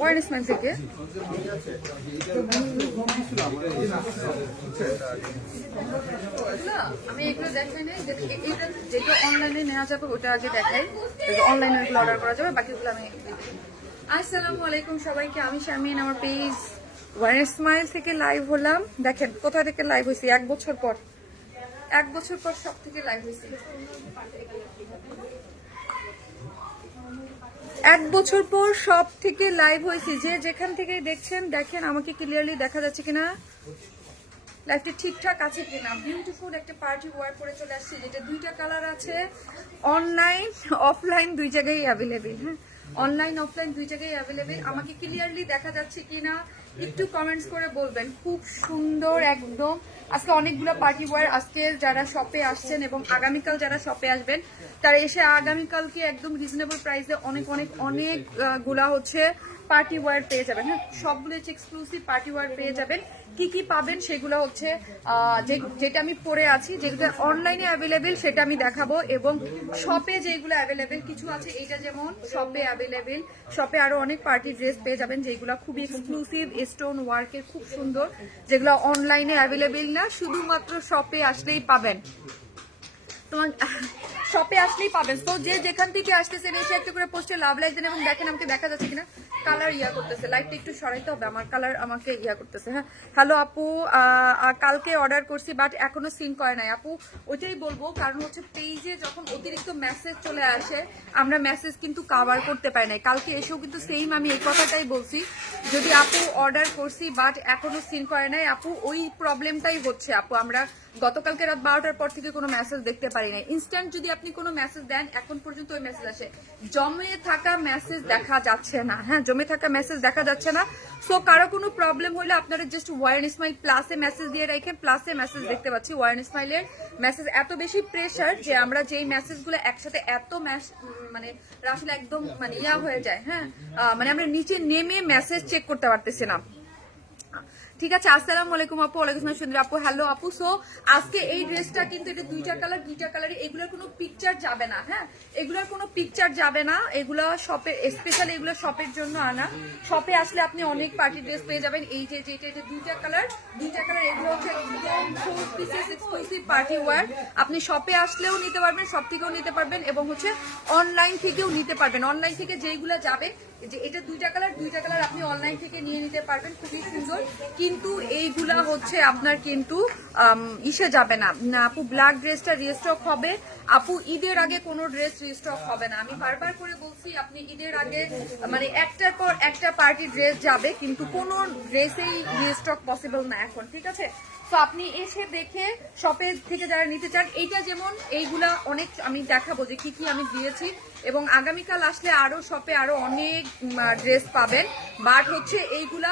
ওয়ারেস man থেকে আমি এগুলো দেখাই নাই, এটা যেটা অনলাইনে নেওয়া যাবে ওটা আগে দেখাই, অনলাইনে এগুলো অর্ডার করা যাবে, বাকিগুলো আমি। আসসালামু আলাইকুম সবাইকে, আমি শারমিন, আমার পেজ ওয়ারেস স্মাইল থেকে লাইভ হলাম। দেখেন কোথা থেকে লাইভ হয়েছি, 1 বছর পর, 1 বছর পর সব থেকে লাইভ হয়েছি। 1 বছর পর সব থেকে লাইভ হয়েছি। যে যেখান থেকে দেখছেন দেখেন আমাকে ক্লিয়ারলি দেখা যাচ্ছে কিনা, লাইভটা ঠিকঠাক আছে কিনা। বিউটিফুল একটা পার্টি ওয়্যার পরে চলে আসছে, যেটা 2টা কালার আছে, অনলাইন অফলাইন 2 জায়গায় অ্যাভেলেবেল। হ্যাঁ, অনলাইন অফলাইন 2 জায়গায় অ্যাভেলেবেল। আমাকে ক্লিয়ারলি দেখা যাচ্ছে কিনা একটু কমেন্টস করে বলবেন। খুব সুন্দর একদম। আজকে অনেকগুলো পার্টি ওয়্যার, আজকে যারা শপে আসছেন এবং আগামীকাল যারা শপে আসবেন তারা এসে আগামীকালকে একদম রিজনেবল প্রাইসে অনেক অনেক অনেকগুলা হচ্ছে পার্টি ওয়্যার পেয়ে যাবেন। হ্যাঁ, সবগুলো হচ্ছে এক্সক্লুসিভ পার্টি ওয়্যার পেয়ে যাবেন। কি কি পাবেন সেগুলো হচ্ছে যেটা আমি পরে আছি, যেগুলো অনলাইনে অ্যাভেলেবেল সেটা আমি দেখাবো, এবং শপে যেগুলো অ্যাভেলেবেল কিছু আছে, এইটা যেমন শপে অ্যাভেলেবেল। শপে আরো অনেক পার্টি ড্রেস পেয়ে যাবেন যেগুলো খুবই এক্সক্লুসিভ, স্টোন ওয়ার্কের, খুব সুন্দর, যেগুলো অনলাইনে অ্যাভেলেবেল না, শুধুমাত্র শপে আসলেই পাবেন। তোমার শপে আসলেই পাবেন। তো যে যেখান থেকে আসতেছেন এসে একটা করে পোস্টে লাভ লাইক দেন, এবং দেখেন আমাকে দেখা যাচ্ছে কিনা। কালার করতেছে, লাইটটা একটু সরাইতে হবে, আমার কালার আমাকে করতেছে। হ্যাঁ, হ্যালো আপু, কালকে অর্ডার করছি বাট এখনো সিন করে নাই আপু। ওইটাই বলবো, কারণ হচ্ছে পেজে যখন অতিরিক্ত মেসেজ চলে আসে আমরা মেসেজ কিন্তু কভার করতে পারি নাই। কালকে এসেও কিন্তু সেম আমি এই কথাটাই বলছি, যদি আপু অর্ডার করছি বাট এখনো সিন করে নাই আপু, ওই প্রবলেমটাই হচ্ছে আপু। আমরা গতকালকে রাত 12টার পর থেকে কোনো মেসেজ দেখতে পারি না। ইনস্ট্যান্ট যদি আপনি কোনো মেসেজ দেন, এখন পর্যন্ত ওই মেসেজ আসে, জমে থাকা মেসেজ দেখা যাচ্ছে না। হ্যাঁ, জমে থাকা মেসেজ দেখা যাচ্ছে না। সো কারো কোনো প্রবলেম হলে আপনারা জাস্ট ওয়ারেন স্মাইল প্লাসে মেসেজ দিয়ে রাখেন, প্লাসে মেসেজ দেখতে পাচ্ছি। ওয়ারেন স্মাইলের মেসেজ এত বেশি প্রেশার যে আমরা যেই মেসেজগুলো একসাথে এত মানে আসলে একদম মানে হয়ে যায়। হ্যাঁ, মানে আমরা নিচে নেমে মেসেজ চেক করতে পারতেছি না। ঠিক আছে, আসসালামু আলাইকুম আপু। ওয়ালাইকুম আসসালাম সুন্দর আপু, হ্যালো আপু। সো আজকে এই ড্রেসটা কিন্তু এটা 2টা কালার, 2টা কালারে এগুলোর কোনো পিকচার যাবে না। হ্যাঁ, এগুলোর কোনো পিকচার যাবে না, এগুলো শপে স্পেশালি, এগুলো শপের জন্য আনা। শপে আসলে আপনি অনেক পার্টি ড্রেস পেয়ে যাবেন। এই যে এটা 2টা কালার, 2টা কালার, এগুলো হচ্ছে একদম 4 পিসেস এক্সক্লুসিভ পার্টি ওয়্যার। আপনি শপে আসলেও নিতে পারবেন, শপ থেকেও নিতে পারবেন, এবং হচ্ছে অনলাইন থেকেও নিতে পারবেন। অনলাইন থেকে যেইগুলো যাবে, যে এটা 2টা কালার, 2টা কালার আপনি অনলাইন থেকে নিয়ে নিতে পারবেন, খুবই সুন্দর। কিন্তু এইগুলা হচ্ছে আপনার কিন্তু ইসে যাবে না আপু। ব্ল্যাক ড্রেসটা রিস্টক হবে আপু, ঈদের আগে কোনো ড্রেস রিস্টক হবে না। আমি বারবার করে বলছি, আপনি ঈদের আগে মানে একটার পর একটা পার্টি ড্রেস যাবে, কিন্তু কোনো ড্রেসেই রিস্টক পসিবল না এখন। ঠিক আছে, তো আপনি এসে দেখে শপে থেকে যারা নিতে চান, এইটা যেমন এইগুলা অনেক আমি দেখাবো যে কি কি আমি দিয়েছি, এবং আগামীকাল আসলে আরো শপে আরো অনেক ড্রেস পাবেন। বাট হচ্ছে এইগুলো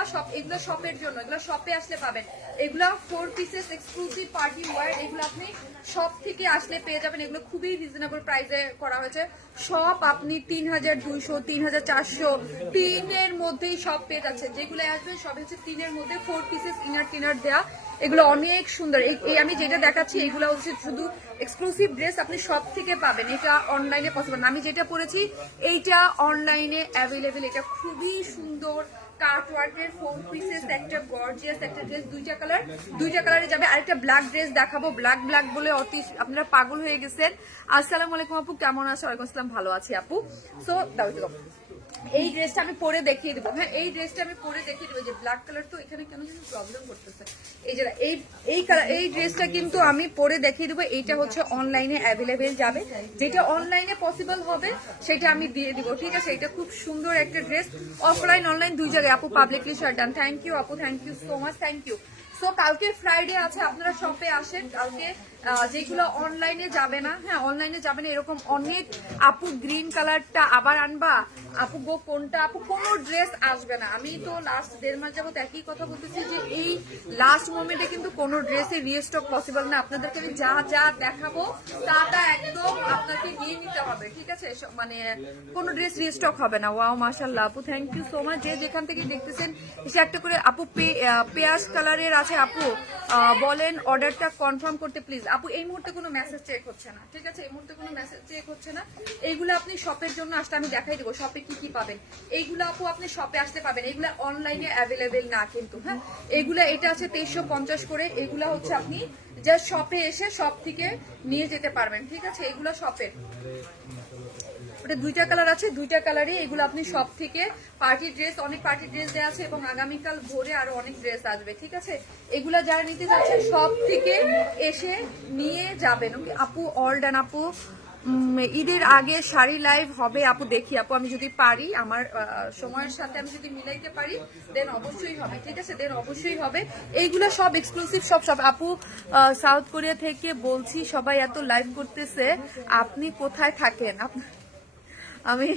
শপের জন্য, এগুলো শপে আসলে পাবেন। এগুলো 4 পিসেস এক্সক্লুসিভ পার্টি ওয়্যার, এগুলো আপনি শপ থেকে আসলে পেয়ে যাবেন। এগুলো খুবই রিজনেবল প্রাইসে করা হয়েছে। সব আপনি 3200, 3400, 3-এর মধ্যেই সব পেয়ে যাচ্ছে। যেগুলো আসবে সব হচ্ছে 3-এর মধ্যে, 4 পিসেস ইনার টিনার দেয়া। এগুলো অনেক সুন্দর। এই আমি যেটা দেখাচ্ছি এগুলো হচ্ছে শুধু এক্সক্লুসিভ ড্রেস, আপনি সব থেকে পাবেন। এটা অনলাইনে পসিবল না। আমি যেটা পরেছি এইটা অনলাইনে অ্যাভেলেবেল। এটা খুবই সুন্দর কাটওয়ার্কের 4 পিসেস একটা গর্জিয়াস একটা ড্রেস, 2টা কালার, 2টা কালারে যাবে। আরেকটা ব্ল্যাক ড্রেস দেখাবো, ব্ল্যাক বলে অতি আপনারা পাগল হয়ে গেছেন। আসসালামু আলাইকুম আপু, কেমন আছো? ওয়ালাইকুম আসসালাম, ভালো আছি আপু। সো এই ড্রেসটা আমি পরে দেখিয়ে দেবো। হ্যাঁ, এই ড্রেসটা আমি পরে দেখিয়ে দেবো। যে ব্ল্যাক কালার, তো এখানে কেন যেন প্রবলেম করতেছে। এই যে এই ড্রেসটা কিন্তু আমি পরে দেখিয়ে দেবো। এইটা হচ্ছে অনলাইনে অ্যাভেলেবেল যাবে, যেটা অনলাইনে পসিবল হবে সেটা আমি দিয়ে দিব। ঠিক আছে, এটা খুব সুন্দর একটা ড্রেস, অফলাইন অনলাইন 2 জায়গায় আপু। Publicly share done, thank you আপু, thank you so much, thank you. So কালকে ফ্রাইডে আছে, আপনারা শপে আসেন। কালকে যেগুলো অনলাইনে যাবে না, হ্যাঁ অনলাইনে যাবে না, এরকম অনেক আপু গ্রিন কালারটা আবার আনবা আপু গো, কোনটা আপু, কোনো ড্রেস আসবে না। আমি তো লাস্ট 1.5 মাস যাবত একই কথা বলতেছি যে এই লাস্ট মোমেন্টে কিন্তু কোনো ড্রেসে রিস্টক পসিবল না। আপনাদেরকে আমি যা যা দেখাবো তা একদম আপনাকে নিয়ে নিতে হবে। হবে, ঠিক আছে? মানে কোনো ড্রেস রিস্টক হবে না। ওয়াও মাশাআল্লাহ আপু, থ্যাংক ইউ সো মাচ। যে যেখান থেকে দেখতেছেন এসে একটা করে আপু পেয়ার্স কালারের আছে আপু, বলেন অর্ডারটা কনফার্ম করতে প্লিজ। আপু এই মুহূর্তে কোনো মেসেজ চেক হচ্ছে না, ঠিক আছে? এই মুহূর্তে কোনো মেসেজ চেক হচ্ছে না। এইগুলো আপনি শপের জন্য আসলে আমি দেখাই দেবো শপে কি কি পাবেন। এইগুলো আপু আপনি শপে আসতে পাবেন, এগুলো অনলাইনে অ্যাভেলেবেল না কিন্তু, হ্যাঁ। এইগুলো এটা আছে 2350 করে, এগুলো হচ্ছে আপনি জাস্ট শপে এসে শপ থেকে নিয়ে যেতে পারবেন, ঠিক আছে? এগুলো শপের, ওটা দুইটা কালার আছে, দুইটা কালারই এগুলো আপনি শপ থেকে পার্টি ড্রেস, অনেক পার্টি ড্রেস দেওয়া আছে এবং আগামীকাল ভোরে আরো অনেক ড্রেস আসবে, ঠিক আছে? এগুলা যারা নিতে যাচ্ছে শপ থেকে এসে নিয়ে যাবেন। ওকে আপু, অল ডান আপু। ঈদের আগে শাড়ি লাইভ হবে আপু, দেখি আপু আমি যদি পারি, আমার সময়ের সাথে আমি যদি মিলাইতে পারি দেন অবশ্যই হবে, ঠিক আছে? দেন অবশ্যই হবে। এইগুলা সব এক্সক্লুসিভ, সব সব আপু সাউথ কোরিয়া থেকে বলছি, সবাই এত লাইভ করতেছে, আপনি কোথায় থাকেন? আমি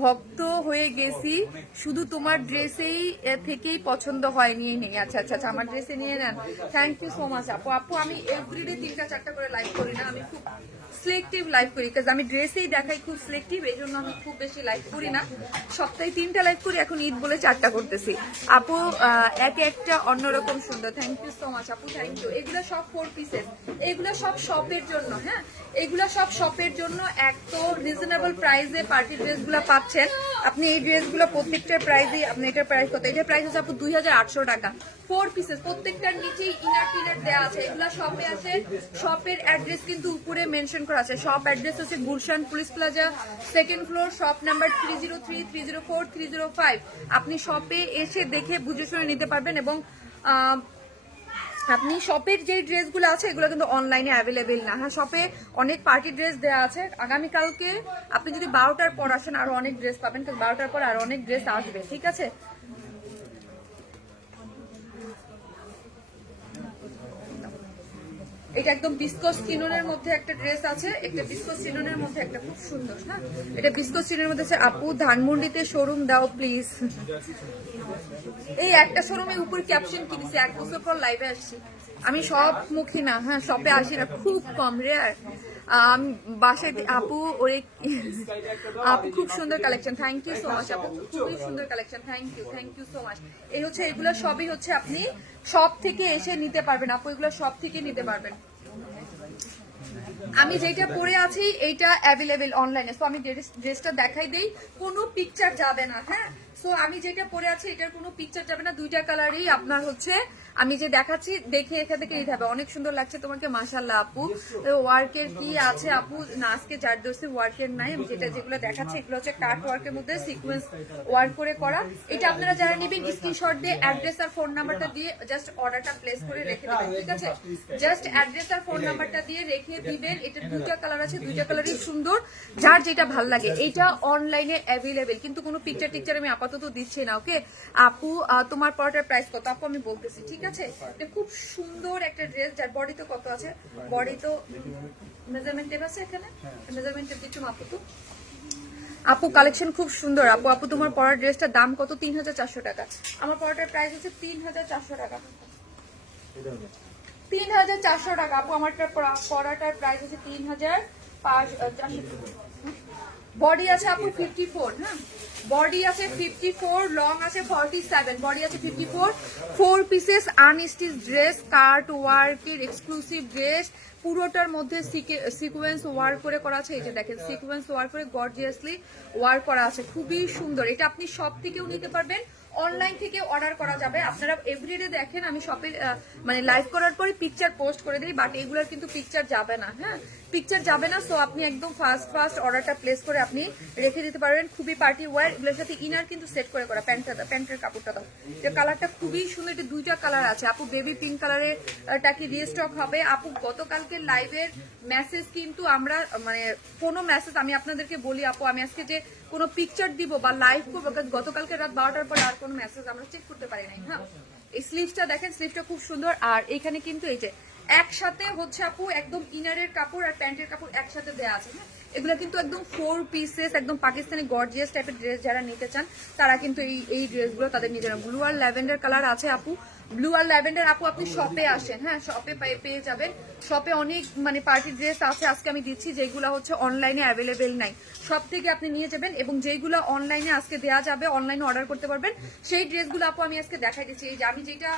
ভক্ত হয়ে গেছি, শুধু তোমার ড্রেসেই থেকেই পছন্দ হয়, নিয়ে নেই। আচ্ছা আচ্ছা আচ্ছা, আমার ড্রেসে নিয়ে নেন, থ্যাংক ইউ সো মাচ আপু। আপু আমি এভরিডে 3টা-4টা করে লাইভ করি না, আমি খুব সিলেক্টিভ লাইভ করি, কারণ আমি ড্রেসেই দেখাই খুব সিলেক্টিভ, এই জন্য আমি খুব বেশি লাইভ করি না। সপ্তাহে 3টা লাইভ করি, এখন ঈদ বলে 4টা করতেছি। আপু এক একটা অন্যরকম সুন্দর, থ্যাংক ইউ সো মাচ আপু, থ্যাংক ইউ। এগুলো সব 4 পিসেস, এগুলো সব শপের জন্য, হ্যাঁ। এগুলো সব শপের জন্য, এক তো রিজনেবল প্রাইসে পার্টি ড্রেসগুলো পাচ্ছেন আপনি। এই ড্রেসগুলো প্রত্যেকটার প্রাইসই, আপনি এটার প্রাইস কত? এটার প্রাইস হচ্ছে আপু 2800 টাকা, 4 পিসেস, প্রত্যেকটার নিচেই ইনার টিনার দেওয়া আছে। এগুলো শপে আছে, শপের অ্যাড্রেস কিন্তু উপরে মেনশন করা আছে। শপ অ্যাড্রেস হচ্ছে Gulshan police plaza, 2nd floor, shop number 303, 304, 305। আপনি শপে এসে দেখে বুঝে শুনে নিতে পারবেন এবং আপনি শপের যে ড্রেসগুলো আছে এগুলো কিন্তু অনলাইনে অ্যাভেলেবেল না, হ্যাঁ। শপে অনেক পার্টি ড্রেস দেওয়া আছে, আগামীকালকে আপনি যদি 12টার পর আসেন আরো অনেক ড্রেস পাবেন, কারণ 12টার পর আরো অনেক ড্রেস আসবে, ঠিক আছে? এটা একদম বিস্কস চিননের মধ্যে একটা ড্রেস আছে, একটা বিস্কস চিননের মধ্যে একটা, খুব সুন্দর, হ্যাঁ। এটা বিস্কস চিননের মধ্যে আছে। আপু ধানমন্ডিতে শোরুম দাও প্লিজ। এই একটা শোরুমে উপর ক্যাপশন কিনেছি, 1 বছর পর লাইভে আসছি। আমি সব মুখী না, হ্যাঁ, শপে আসি না, খুব কম, রেয়ার। বাসায় আপু ওরে আপু খুব সুন্দর collection, thank you so much আপু, খুবই সুন্দর collection, thank you so much. এই হচ্ছে, এগুলো সবই হচ্ছে আপনি শপ থেকে এসে নিতে পারবেন আপু, এগুলো শপ থেকে নিতে পারবেন। আমি যেটা পরে আছি এইটা অ্যাভেলেবেল অনলাইনে, সো আমি ড্রেসটা দেখাই দেই, কোনো পিকচার যাবে না, হ্যাঁ। সো আমি যেটা পরে আছি এটার কোনো পিকচার যাবে না, দুইটা কালারই আপনার হচ্ছে আমি যে দেখাচ্ছি দেখে এখান থেকে নিতে হবে। অনেক সুন্দর লাগছে তোমাকে, মাশাআল্লাহ আপু। ওয়ার্কের কি আছে আপু? না আজকে জারদোসি ওয়ার্কের নাই, আমি যেগুলো দেখাচ্ছি এগুলো হচ্ছে কাট ওয়ার্কের মধ্যে সিকোয়েন্স ওয়ার্ক করে করা। এটা আপনারা যারা নেবেন স্ক্রিনশট দিয়ে অ্যাড্রেস আর ফোন নাম্বারটা দিয়ে জাস্ট অর্ডারটা প্লেস করে রেখে দিবেন, ঠিক আছে? জাস্ট অ্যাড্রেস আর ফোন নাম্বারটা দিয়ে রেখে দিবেন। এটা দুইটা কালার আছে, দুইটা কালারই সুন্দর, যার যেটা ভালো লাগে। এটা অনলাইনে অ্যাভেলেবেল, কিন্তু কোনো পিকচার টিকচার আমি আপাতত দিচ্ছি না, ওকে আপু। তোমার পরটার প্রাইস কত আপু আমি বলতেছি, ঠিক আছে? এটা খুব সুন্দর একটা ড্রেস, যার বডি তো কত আছে, বডি তো মেজারমেন্ট টেপ আছে এখানে, মেজারমেন্ট টেপ দিচ্ছ আপু। তো আপু কালেকশন খুব সুন্দর আপু। আপু তোমার পরার ড্রেসটার দাম কত? 3400 টাকা। আমার পরাটার প্রাইস হচ্ছে 3400 টাকা, 3400 টাকা আপু। আমার পরাটার প্রাইস হচ্ছে 3400। বডি আছে আপু 54, হ্যাঁ, বডি আছে 54, লং আছে 47, বডি আছে 54, 4 পিসেস আনস্টিচ ড্রেস, কাট ওয়ার্কের এক্সক্লুসিভ ড্রেস, পুরোটার মধ্যে সিকোয়েন্স ওয়ার্ক করে করা আছে। এই যে দেখেন সিকোয়েন্স ওয়ার্ক করে গর্জিয়াসলি ওয়ার্ক করা আছে, খুবই সুন্দর। এটা আপনি শপ থেকেও নিতে পারবেন, অনলাইন থেকে অর্ডার করা যাবে। আপনারা এভরিডে দেখেন আমি শপে মানে লাইভ করার পরে পিকচার পোস্ট করে দিই, বাট এগুলোর কিন্তু পিকচার যাবে না, হ্যাঁ, পিকচার যাবে না। সো আপনি একদম ফার্স্ট অর্ডারটা প্লেস করে আপনি রেখে দিতে পারবেন। খুবই পার্টি ওয়্যার, এগুলোর সাথে ইনার কিন্তু সেট করে করা। প্যান্টের কাপড়টা দাও, যে কালারটা খুবই সুন্দর। এটা দুইটা কালার আছে আপু, বেবি পিঙ্ক কালারের কি রিস্টক হবে আপু? গতকালকে লাইভের মেসেজ কিন্তু আমরা মানে কোনো মেসেজ আমি আপনাদেরকে বলি আপু, আমি আজকে যে কোনো পিকচার দিব বা লাইভ করবো, গতকালকে রাত 12টার পরে আর কোনো মেসেজ আমরা চেক করতে পারি নাই, হ্যাঁ। এই স্লিভসটা দেখেন, স্লিভসটা খুব সুন্দর। আর এখানে কিন্তু এই যে একসাথে হচ্ছে আপু একদম ইনারের কাপড় আর প্যান্টের কাপড় একসাথে দেওয়া আছে, হ্যাঁ। এগুলো কিন্তু একদম 4 পিসেস, একদম পাকিস্তানি গর্জিয়াস টাইপের ড্রেস যারা নিতে চান তারা কিন্তু এই ড্রেসগুলো তাদের নিতে চান। ব্লু আর ল্যাভেন্ডার কালার আছে আপু, ব্লু আর ল্যাভেন্ডার আপু আপনি শপে আসেন, হ্যাঁ শপে পেয়ে যাবেন। শপে অনেক মানে পার্টি ড্রেস আছে আজকে আমি দিচ্ছি, যেগুলো হচ্ছে অনলাইনে অ্যাভেলেবেল নাই, সব থেকে আপনি নিয়ে যাবেন। এবং যেগুলো অনলাইনে আজকে দেওয়া যাবে, অনলাইনে অর্ডার করতে পারবেন, সেই ড্রেসগুলো আপু আমি আজকে দেখাই দিচ্ছি। এই যে আমি যেটা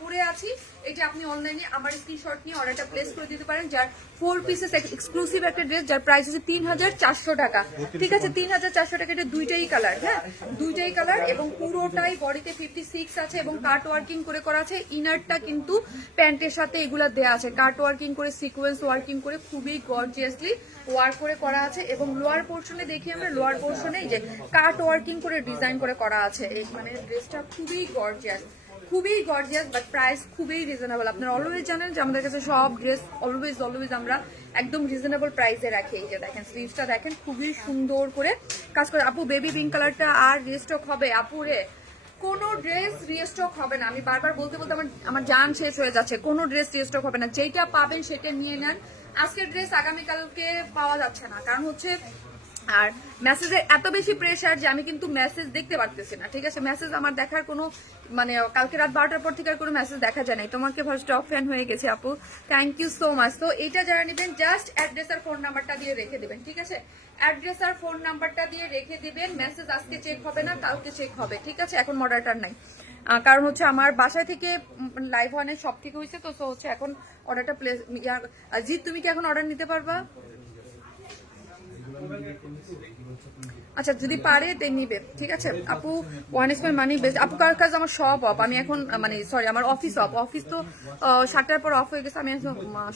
পরে আছি এটা আপনি অনলাইনে আমার স্ক্রিনশট নিয়ে অর্ডারটা প্লেস করে দিতে পারেন, যার 4 পিসেস এক্সক্লুসিভ একটা ড্রেস, যার প্রাইস হচ্ছে 3400 টাকা। ঠিক আছে, 3400 টাকা। এটা দুইটাই কালার, হ্যাঁ দুইটাই কালার, এবং পুরোটাই বডিতে 56 আছে এবং কাট ওয়ার্কিং করে করা আছে। ইনারটা কিন্তু প্যান্টের সাথে এগুলা দেয়া আছে, কাট ওয়ার্কিং করে সিকোয়েন্স ওয়ার্কিং করে খুবই গর্জিয়াসলি ওয়ার্ক করে করা আছে। এবং লোয়ার পোর্শনে দেখি আমরা, লোয়ার পোর্শনে এই যে কাট ওয়ার্কিং করে ডিজাইন করে করা আছে। এই মানে ড্রেসটা খুবই গর্জিয়াস, খুবই গর্জিয়াস, বাট প্রাইস খুবই রিজনেবল। আপনারা অলওয়েজ জানেন যে আমাদের কাছে সব ড্রেস অলওয়েজ আমরা একদম রিজনেবল প্রাইসে রাখি। এই যে দেখেন স্লিভসটা দেখেন খুবই সুন্দর করে কাজ করে। আপু বেবি পিঙ্ক কালারটা আর রিস্টক হবে আপুরে, কোনো ড্রেস রিস্টক হবে না। আমি বারবার বলতে আমার জান শেষ হয়ে যাচ্ছে, কোনো ড্রেস রিস্টক হবে না, যেটা পাবেন সেটা নিয়ে নেন। আজকের ড্রেস আগামীকালকে পাওয়া যাচ্ছে না, কারণ হচ্ছে আর মেসেজের এত বেশি প্রেশার যে আমি কিন্তু মেসেজ দেখতে পারতেছি না। ঠিক আছে, মেসেজ আমার দেখার কোনো মানে কালকে রাত 12টার পর থেকে আর কোনো মেসেজ দেখা যায় নাই। তোমাকে ফার্স্ট অফ ফ্যান হয়ে গেছে আপু, থ্যাংক ইউ সো মাচ। তো এটা যারা নেবেন জাস্ট অ্যাড্রেস আর ফোন নাম্বারটা দিয়ে রেখে দেবেন। ঠিক আছে, অ্যাড্রেস আর ফোন নাম্বারটা দিয়ে রেখে দিবেন। মেসেজ আজকে চেক হবে না, কালকে চেক হবে। ঠিক আছে, এখন মডারেটার নাই, কারণ হচ্ছে আমার বাসায় থেকে লাইভ ওয়ানের সব থেকে হয়েছে, তো হচ্ছে এখন অর্ডারটা প্লেস। জিৎ তুমি কি এখন অর্ডার নিতে পারবা? আচ্ছা যদি পারে তে নিবে। ঠিক আছে আপু, ওয়ান স্পেন মানি বেস্ট আপু। কাজ আমার সব অফ, আমি এখন মানে সরি আমার অফিস অফ, অফিস তো 7টার পর অফ হয়ে গেছে, আমি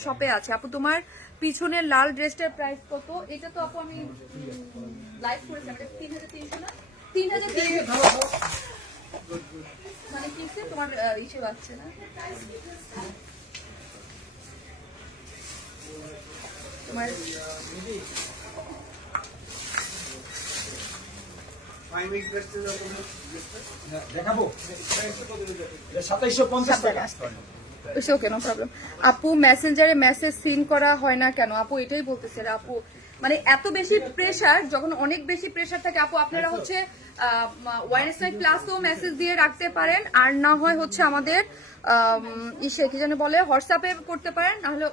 শপে আছি। আপু তোমার পিছনের লাল ড্রেসটার প্রাইস কত? এটা তো আপু আমি লাইভ করেছি, 3300 না 3300 মানে কিসে তোমার ইস্যু আছে না? তোমার দেখাবো 2750 টাকা। Okay no problem. আপু মেসেঞ্জারে মেসেজ সিন করা হয় না কেন? আপু এটাই বলতেছে আপু, মানে এত বেশি প্রেসার, যখন অনেক বেশি প্রেসার থাকে আপু আপনারা হচ্ছে ওয়াইএসআই প্লাসও মেসেজ দিয়ে রাখতে পারেন, আর না হয় হচ্ছে আমাদের ইসে কি যেন বলে হোয়াটসঅ্যাপে করতে পারেন, নাহলে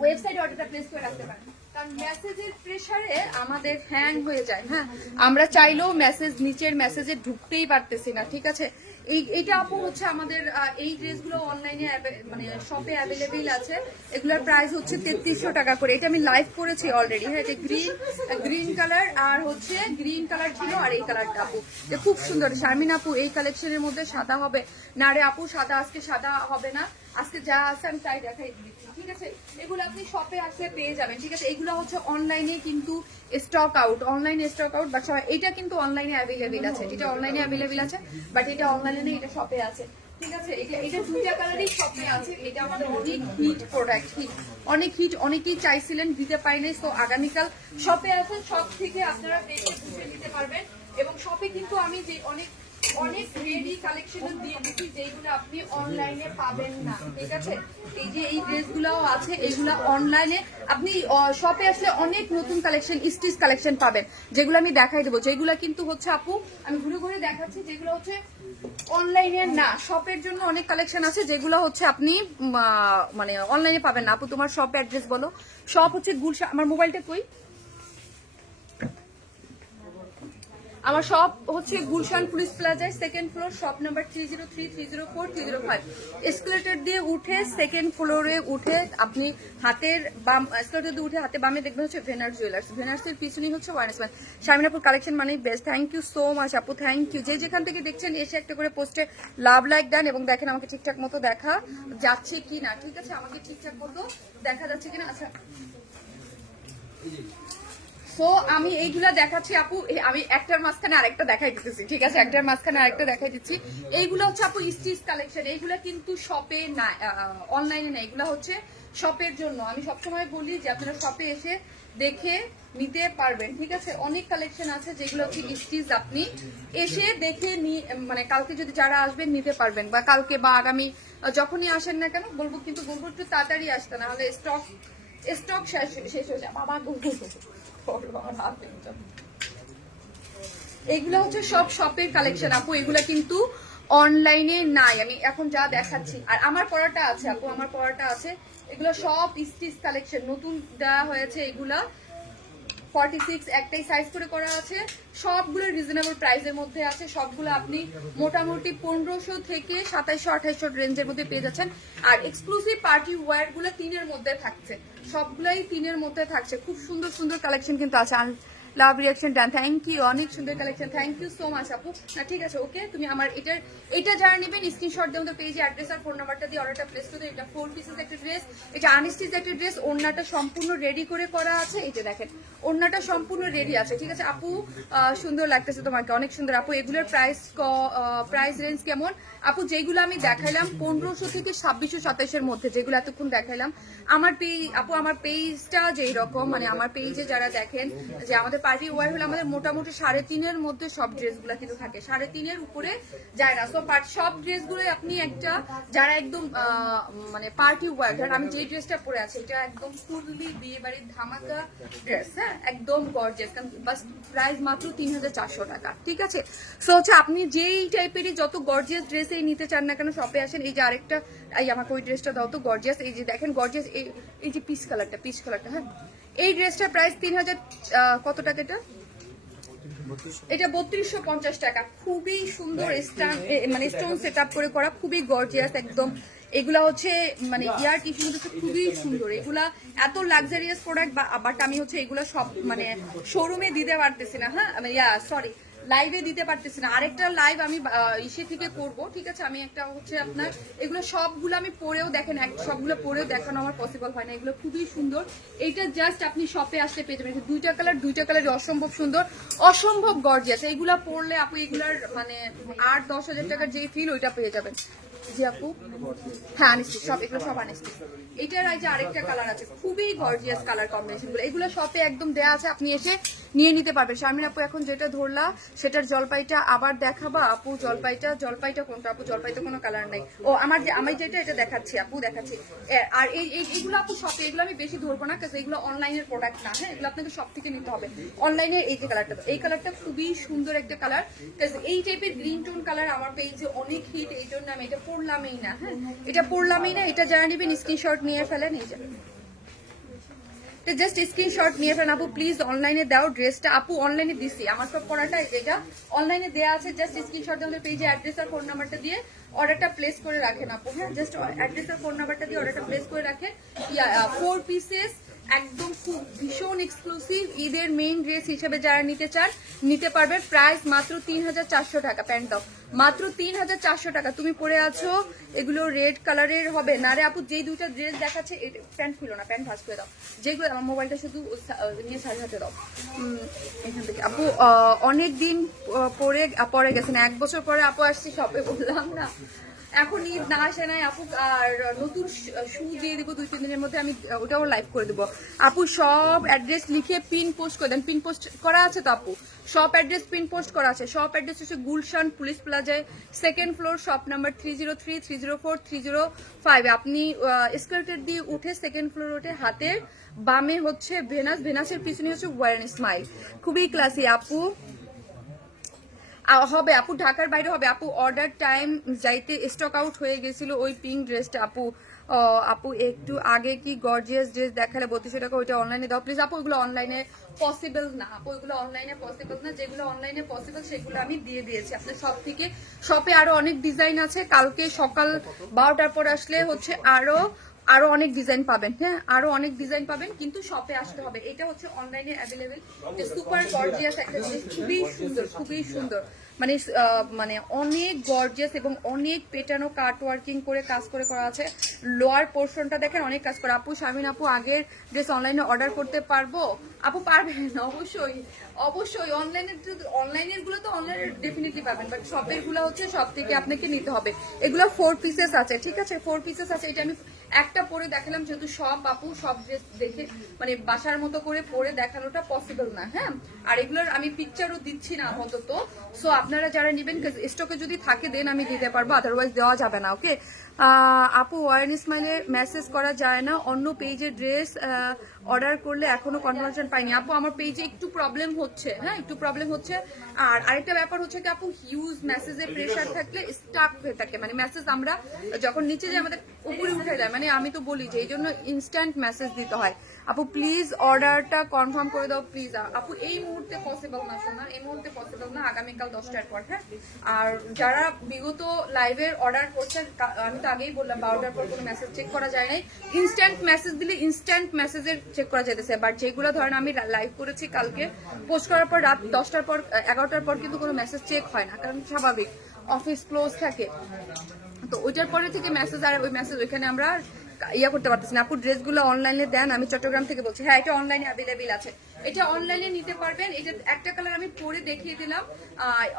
ওয়েবসাইটে অর্ডারটা প্লেস করে রাখতে পারেন। কারণ মেসেজের প্রেসারে আমাদের হ্যাং হয়ে যায়, হ্যাঁ আমরা চাইলেও মেসেজ নিচের মেসেজে ঢুকতেই পারতেছি না। ঠিক আছে, এইটা আপু হচ্ছে আমাদের এই ড্রেসগুলো অনলাইনে মানে শপে অ্যাভেলেবেল আছে। এগুলোর প্রাইস হচ্ছে 3300 টাকা করে। এটা আমি লাইভ করেছি অলরেডি, হ্যাঁ এটা গ্রিন কালার আর হচ্ছে গ্রিন কালার ছিল, আর এই কালারটা আপু খুব সুন্দর। শারমিন আপু এই কালেকশনের মধ্যে সাদা হবে না রে আপু? সাদা আজকে সাদা হবে না, আজকে যা আছে আমি তাই দেখাই দিচ্ছি। ঠিক আছে, এগুলো আপনি শপে আসলে পেয়ে যাবেন। ঠিক আছে, এগুলো হচ্ছে অনলাইনে কিন্তু স্টক আউট, অনলাইনে স্টক আউট, বাট এটা কিন্তু অনলাইনে অ্যাভেলেবেল আছে। এটা অনলাইনে অ্যাভেলেবেল আছে, বাট এটা অনলাইনে নেই, এটা শপে আছে। ঠিক আছে, এটা দুইটা কালারই শপে আছে। এটা আমাদের অনেক হিট প্রোডাক্ট, অনেক হিট, অনেকেই চাইছিলেন দিতে পারি নাই। তো আগামীকাল শপে আছে, শপ থেকে আপনারা দেখে বুঝে নিতে পারবেন। এবং শপে কিন্তু আমি যে অনেক রেডি কালেকশন দিয়ে দিচ্ছি যেগুলো আপনি অনলাইনে পাবেন না। ঠিক আছে, এই যে এই ড্রেসগুলোও আছে, এইগুলো অনলাইনে আপনি শপে আসলে অনেক নতুন কালেকশন স্টিচ কালেকশন পাবেন, যেগুলো আমি দেখাই দেবো। যেগুলো কিন্তু হচ্ছে আপু আমি ঘুরে ঘুরে দেখাচ্ছি, যেগুলো হচ্ছে অনলাইনে না, শপের জন্য অনেক কালেকশন আছে যেগুলো হচ্ছে আপনি মানে অনলাইনে পাবেন না। আপু তোমার শপ অ্যাড্রেস বলো। শপ হচ্ছে গুলশান, আমার মোবাইলটা কই, আমার শপ হচ্ছে গুলশান পুলিশ প্লাজায় second floor, shop number 303, 304, 305। Escalator দিয়ে উঠে সেকেন্ড ফ্লোরে উঠে আপনি হাতের বাম, এসকেলেটর দিয়ে উঠে হাতে বামে দেখবেন হচ্ছে ভেনার্স জুয়েলার্স, ভেনার্সের পিছনেই হচ্ছে ওয়াইনসম্যান। শারমিনাপুর কালেকশন মানে best. Thank you so much আপু, থ্যাংক ইউ। যে যেখান থেকে দেখছেন এসে একটা করে পোস্টে লাভ লাইক দেন এবং দেখেন আমাকে ঠিকঠাক মতো দেখা যাচ্ছে কি না। ঠিক আছে, আমাকে ঠিকঠাক মতো দেখা যাচ্ছে কিনা। আচ্ছা সো আমি এইগুলা দেখাচ্ছি আপু, আমি একটার মাঝখানে আরেকটা দেখাই দিতেছি। ঠিক আছে, একটার মাঝখানে আরেকটা দেখাই দিচ্ছি। এইগুলো হচ্ছে আপু স্টিচ কালেকশন, এইগুলা কিন্তু শপে না, অনলাইনে না, এগুলো হচ্ছে শপের জন্য। আমি সবসময় বলি যে আপনারা শপে এসে দেখে নিতে পারবেন। ঠিক আছে, অনেক কালেকশন আছে যেগুলো হচ্ছে স্টিচ, আপনি এসে দেখে মানে কালকে যদি যারা আসবেন নিতে পারবেন, বা কালকে বা আগামী যখনই আসেন না কেন বলবো, কিন্তু বলবো একটু তাড়াতাড়ি আসতে, না হলে স্টক স্টক শেষ হয়ে যায় বাবা। এগুলো হচ্ছে সব শপের কালেকশন আপু, এগুলা কিন্তু অনলাইনে নাই। আমি এখন যা দেখাচ্ছি, আর আমার পরাটা আছে আপু, আমার পরাটা আছে। এগুলো সব স্টিচ কালেকশন, নতুন দেওয়া হয়েছে এগুলা। 46 একটাই সাইজ করে করা আছে, সবগুলো রিজনেবল প্রাইসের মধ্যে আছে। সবগুলো আপনি মোটামুটি 1500 থেকে 2700-2800 রেঞ্জের মধ্যে পেয়ে যাচ্ছেন। আর এক্সক্লুসিভ পার্টি ওয়্যার গুলো 3-এর মধ্যে থাকছে, সবগুলাই 3-এর মধ্যে থাকছে। খুব সুন্দর সুন্দর কালেকশন কিন্তু আছে। Love reaction done, thank you, অনেক সুন্দর collection, thank you so much আপু। না ঠিক আছে, ওকে, তুমি আমার এটা যারা নেবেন স্ক্রিনশট দিয়ে আমাদের পেজে অ্যাড্রেস আর ফোন নাম্বারটা দিয়ে অর্ডারটা প্লেস করে। এটা 4 পিসেস একটা ড্রেস, এটা আনস্টিচ একটা ড্রেস, ওড়নাটা সম্পূর্ণ রেডি করে করা আছে। এই যে দেখেন ওড়নাটা সম্পূর্ণ রেডি আছে, ঠিক আছে আপু। সুন্দর লাগতেছে তোমাকে, অনেক সুন্দর আপু। এগুলোর প্রাইস রেঞ্জ কেমন আপু? যেগুলো আমি দেখাইলাম 1500 থেকে 2600-2700-এর মধ্যে, যেগুলো এতক্ষণ দেখাইলাম। আমার আপু আমার পেজটা যেই রকম, মানে আমার পেজে যারা দেখেন যে আমাদের পার্টি ওয়ার হলে আমাদের মোটামুটি 3.5-এর মধ্যে সব ড্রেসগুলো কিন্তু থাকে, 3.5-এর উপরে যায় না। সব ড্রেসগুলো আপনি একটা যারা একদম মানে পার্টি ওয়ার, ধরেন আমি যে ড্রেসটা পরে আছি এটা একদম ফুললি বিয়ে বাড়ির ধামাকা ড্রেস, হ্যাঁ একদম গর্জিয়াস, কারণ বাস প্রাইস মাত্র 3400 টাকা, ঠিক আছে। সো হচ্ছে আপনি যেই টাইপেরই যত গর্জিয়াস ড্রেস এই নিতে চান না কেন শপে আসেন। এই যে আরেকটা, এই আমাকে ওই ড্রেসটা দাও তো, গর্জিয়াস। এই যে দেখেন গর্জিয়াস, এই যে পিচ কালারটা, হ্যাঁ এই ড্রেসটার প্রাইস 3000 কত টাকা এটা? এটা 3250 টাকা। খুবই সুন্দর মানে স্টোন সেট আপ করে করা, খুবই গর্জিয়াস একদম। এগুলা হচ্ছে মানে ইয়ার টিস্যু হচ্ছে খুবই সুন্দর। এগুলা এত লাক্সারিয়াস প্রোডাক্ট, বাট আমি হচ্ছে এগুলা সব মানে শোরুমে দিতে পারতেছি না, হ্যাঁ আমি সরি লাইভে দিতে পারতেছি না। আরেকটা লাইভ আমি ইসে থেকে করব, ঠিক আছে। আমি একটা হচ্ছে আপনার এগুলো সবগুলো আমি পরেও দেখেন, সবগুলো পরেও দেখানো আমার পসিবল হয় না। এগুলো খুবই সুন্দর, এইটা জাস্ট আপনি শপে আসলে পেয়ে যাবেন। দুইটা কালার অসম্ভব সুন্দর, অসম্ভব গর্জিয়াস। এইগুলা পরলে আপু এগুলার মানে 8-10 হাজার টাকার যে ফিল ওইটা পেয়ে যাবেন। জি আপু, হ্যাঁ আনস্টিচ, সব এগুলো সব আনস্টিচ। এটার এই যে আরেকটা কালার আছে, খুবই গর্জিয়াস কালার কম্বিনেশন গুলো। এগুলো শপে একদম দেয়া আছে, আপনি এসে নিয়ে নিতে পারবেন। শারমিন আপু এখন যেটা ধরলা সেটার জলপাইটা আবার দেখাবা আপু? জলপাইটা কোনটা আপু? জলপাইতে কোনো কালার নাই। ও আমি যেটা এটা দেখাচ্ছি আপু, দেখাচ্ছি। আর এইগুলো আপু শপে, এগুলো আমি বেশি ধরবো না, কারণ এগুলো অনলাইনের প্রোডাক্ট না, হ্যাঁ এগুলো আপনাকে সব থেকে নিতে হবে। অনলাইনে এই যে কালারটা, এই কালারটা খুবই সুন্দর একটা কালার, এই টাইপের গ্রিন টোন কালার আমার পেজে অনেক হিট, এই জন্য আমি এটা পরলামই না, হ্যাঁ এটা পরলামই না। এটা যারা নেবেন স্ক্রিনশট নিয়ে ফেলেন, এই যে জাস্ট স্ক্রিনশট নিয়ে ফেলেন আপু প্লিজ। অনলাইনে দাও ড্রেসটা আপু, অনলাইনে দিছি আমার সব পড়াটা, এটা অনলাইনে দেওয়া আছে। জাস্ট স্ক্রিনশট দিয়ে আমাদের পেজে অ্যাড্রেস আর ফোন নাম্বারটা দিয়ে অর্ডারটা প্লেস করে রাখেন আপু, হ্যাঁ জাস্ট অ্যাড্রেস আর ফোন নাম্বারটা দিয়ে অর্ডারটা প্লেস করে রাখেন। 4 পিসেস একদম খুব ভীষণ এক্সক্লুসিভ, ঈদের মেইন ড্রেস হিসেবে যারা নিতে চান নিতে পারবেন। প্রাইস মাত্র 3400 টাকা। প্যান্ট দাও, মাত্র 3400 টাকা। তুমি পরে আছো এগুলো রেড কালারের হবে না রে আপু? যেই দুইটা ড্রেস দেখাচ্ছে, প্যান্ট খুলো না, প্যান্ট ভাঁজ করে দাও। যেগুলো আমার মোবাইলটা শুধু নিয়ে সাজাতে দাও এখান থেকে আপু। অনেক দিন পরে গেছেন, 1 বছর পরে আপু আসছি শপে, বললাম না এখন ঈদ না আসে নাই আপু। আর নতুন শু দিয়ে দিব 2-3 দিনের মধ্যে, আমি ওটাও লাইভ করে দেবো আপু। সব অ্যাড্রেস লিখে পিন পোস্ট করে দেন, পিন পোস্ট করা আছে তো আপু? শপ অ্যাড্রেস পিন পোস্ট করা আছে। শপ অ্যাড্রেস হচ্ছে গুলশান পুলিশ প্লাজায় 2nd ফ্লোর, শপ নাম্বার 303, 304, 305। আপনি এসকেলেটর দিয়ে উঠে 2nd ফ্লোর উঠে হাতের বামে হচ্ছে ভেনাসের পিছনে হচ্ছে ওয়ার এন্ড স্মাইল। খুবই ক্লাসি আপু। হবে আপু, ঢাকার বাইরে হবে আপু। অর্ডার টাইম যাইতে স্টক আউট হয়ে গেছিল ওই পিঙ্ক ড্রেসটা আপু। আপু একটু আগে কি গর্জিয়াস ড্রেস দেখালে 3200 টাকা, ওইটা অনলাইনে দাও প্লিজ আপু। ওইগুলো অনলাইনে পসিবল না আপু, ওইগুলো অনলাইনে পসিবল না। যেগুলো অনলাইনে পসিবল সেগুলো আমি দিয়ে দিয়েছি আপনার সব থেকে। শপে আরো অনেক ডিজাইন আছে, কালকে সকাল 12টার পর আসলে হচ্ছে আরো অনেক ডিজাইন পাবেন, হ্যাঁ আরো অনেক ডিজাইন পাবেন, কিন্তু শপে আসতে হবে। এটা হচ্ছে অনলাইনে অ্যাভেলেবেল, সুপার গর্জিয়াস একটা জিনিস, খুবই সুন্দর, খুবই সুন্দর। মানে অনেক গর্জিয়াস এবং অনেক পেটানো কাট ওয়ার্কিং করে কাজ করে করা আছে। লোয়ার পোর্শনটা দেখেন অনেক কাজ করা। আপু শারমিন আপু আগের ড্রেস অনলাইনে অর্ডার করতে পারবো আপু? পারবেন অবশ্যই, অবশ্যই। অনলাইনের গুলো তো অনলাইনে ডেফিনেটলি পাবেন, বাট শপের গুলো হচ্ছে সব থেকে আপনাকে নিতে হবে। এগুলো 4 পিসেস আছে, ঠিক আছে 4 পিসেস আছে। এটা আমি একটা পরে দেখালাম, যেহেতু সব আপু সব ড্রেস দেখে মানে বাসার মতো করে পরে দেখানোটা পসিবল না, হ্যাঁ। আর এগুলোর আমি পিকচারও দিচ্ছি না আপাতত। সো আপনারা যারা নেবেন স্টকে যদি থাকে দেন আমি দিতে পারবো, আদারওয়াইজ দেওয়া যাবে না, ওকে। আপু ওয়ার্ন স্মাইলের মেসেজ করা যায় না, অন্য পেজে ড্রেস অর্ডার করলে এখনো কনফার্মেশন পাইনি। আপু আমার পেজে একটু প্রবলেম হচ্ছে, হ্যাঁ একটু প্রবলেম হচ্ছে। আর আরেকটা ব্যাপার হচ্ছে কি আপু, হিউজ মেসেজের প্রেশার থাকলে স্টাক হয়ে থাকে, মানে মেসেজ আমরা যখন নিচে যাই আমাদের উপরে উঠে যায়, মানে আমি তো বলি যে এই জন্য ইনস্ট্যান্ট মেসেজ দিতে হয়। আপু প্লিজ অর্ডারটা কনফার্ম করে দাও প্লিজ। আপু এই মুহূর্তে পসিবল না শোনা, এই মুহূর্তে পসিবল না, আগামীকাল 10টার পর। হ্যাঁ, আর যারা বিগত লাইভের অর্ডার করছেন, আমি তো আগেই বললাম 12টার পর কোনো মেসেজ চেক করা যায় নাই। ইনস্ট্যান্ট মেসেজ দিলে ইনস্ট্যান্ট মেসেজের চেক করা যেতেছে, বাট যেগুলো ধরেন আমি লাইভ করেছি কালকে, পোস্ট করার পর রাত 10টার পর 11টার পর কিন্তু কোনো মেসেজ চেক হয় না, কারণ স্বাভাবিক অফিস ক্লোজ থাকে। তো ওইটার পরে থেকে মেসেজ, আর ওই মেসেজ ওইখানে আমরা ইয়া করতে পারতেছি না। আপু ড্রেসগুলো অনলাইনে দেন, আমি চট্টগ্রাম থেকে বলছি। হ্যাঁ, এটা অনলাইনে অ্যাভেলেবেল আছে, এটা অনলাইনে নিতে পারবেন। এটা একটা কালার আমি পরে দেখিয়ে দিলাম,